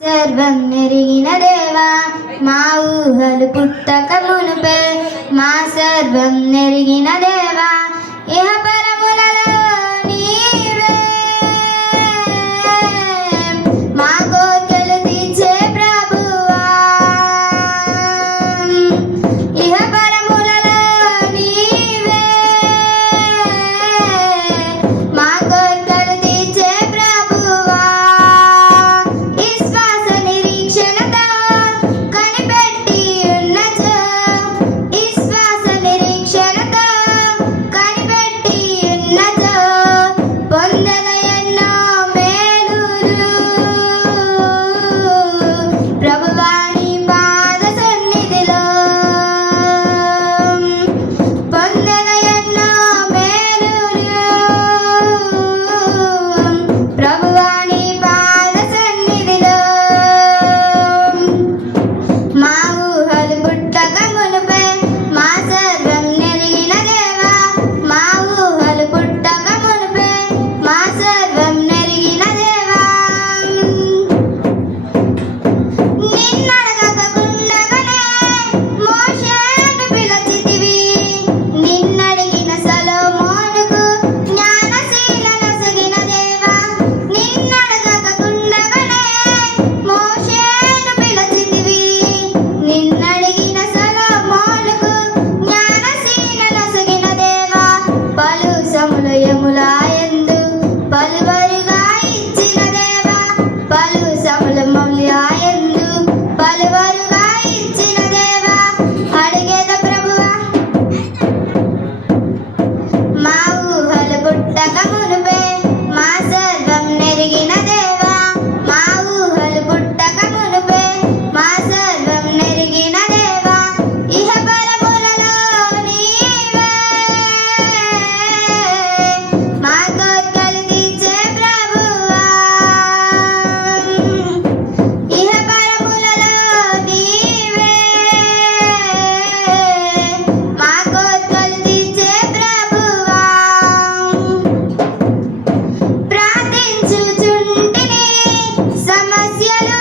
సర్వం నెరిగిన దేవా మా ఊహలు పుట్టక మునుపే మా సర్వం నెరిగిన దేవా ఇహ పరములలో నీవే మా కోర్కెలు తీర్చే ప్రభువా ఇహ పరములలో నీవే మా కోర్కెలు తీర్చే ప్రభువా ఈ శ్వాస నిరీక్షణతో కనిపెట్టి ఉన్నచో ఈ శ్వాస నిరీక్షణతో కనిపెట్టి ఉన్నచో పొందెద ఎన్నో మేలులు ప్రభువా నీ పాద సన్నిధిలో పొందెద ఎన్నో మేలులు ప్రభువా నీ పాద సన్నిధిలో మా ఊహలు పుట్టక మునుపే మా సర్వం నెరిగిన దేవా మా ఊహలు పుట్టక మునుపే మా సర్వం నెరిగిన దేవా నిన్నడగకుండగానే మోషేను పిలచితివి నిన్నడిగిన సొలొమోనుకు జ్ఞానశీలనొసగిన దేవా నిన్నడగకుండగానే మోషేను పిలచితివి నిన్నడిగిన సొలొమోనుకు జ్ఞానశీలనొసగిన దేవా పలు సమలయములాయందు పలువరుగా ఇచ్చిన దేవా పలు సమలములాయందు పలువరుగా ఇచ్చిన దేవా అడిగేద ప్రభువా మా ఊహలు పుట్టక మునుపే మా సర్వం నెరిగిన దేవా మా ఊహలు పుట్టక మునుపే మా సర్వం నెరిగిన దేవా ఇహ పరములలో నీవే మా కోర్కెలు తీర్చే ప్రభువా ఇహ పరములలో నీవే మా కోర్కెలు తీర్చే ప్రభువా ప్రార్థించుచుంటిని సమస్యలు